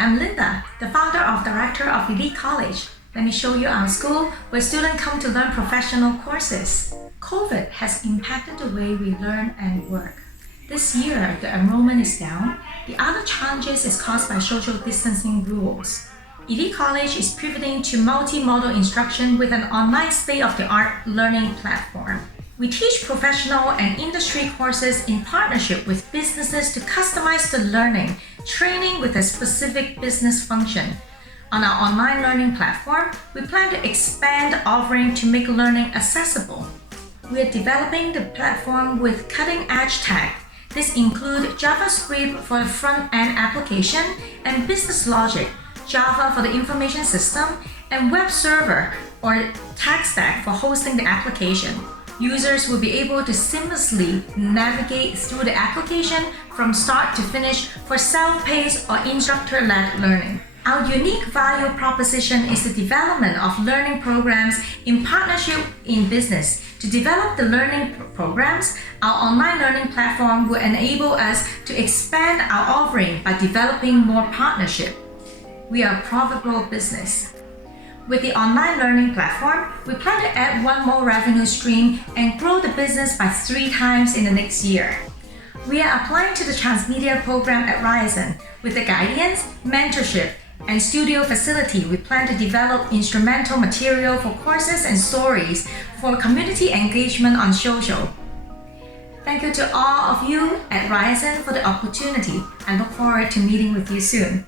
I'm Linda, the founder and director of Elite College. Let me show you our school where students come to learn professional courses. COVID has impacted the way we learn and work. This year, the enrollment is down. The other challenges is caused by social distancing rules. Elite College is pivoting to multimodal instruction with an online state-of-the-art learning platform. We teach professional and industry courses in partnership with businesses to customize the learning, training with a specific business function. On our online learning platform, we plan to expand the offering to make learning accessible. We are developing the platform with cutting-edge tech. This includes JavaScript for the front-end application and business logic, Java for the information system, and web server or tech stack for hosting the application. Users will be able to seamlessly navigate through the application from start to finish for self-paced or instructor-led learning. Our unique value proposition is the development of learning programs in partnership in business. To develop the learning programs, our online learning platform will enable us to expand our offering by developing more partnership. We are a profitable business. With the online learning platform, we plan to add one more revenue stream and grow the business by 3 times in the next year. We are applying to the transmedia program at Ryerson. With the guidance, mentorship, and studio facility, we plan to develop instrumental material for courses and stories for community engagement on social. Thank you to all of you at Ryerson for the opportunity. I look forward to meeting with you soon.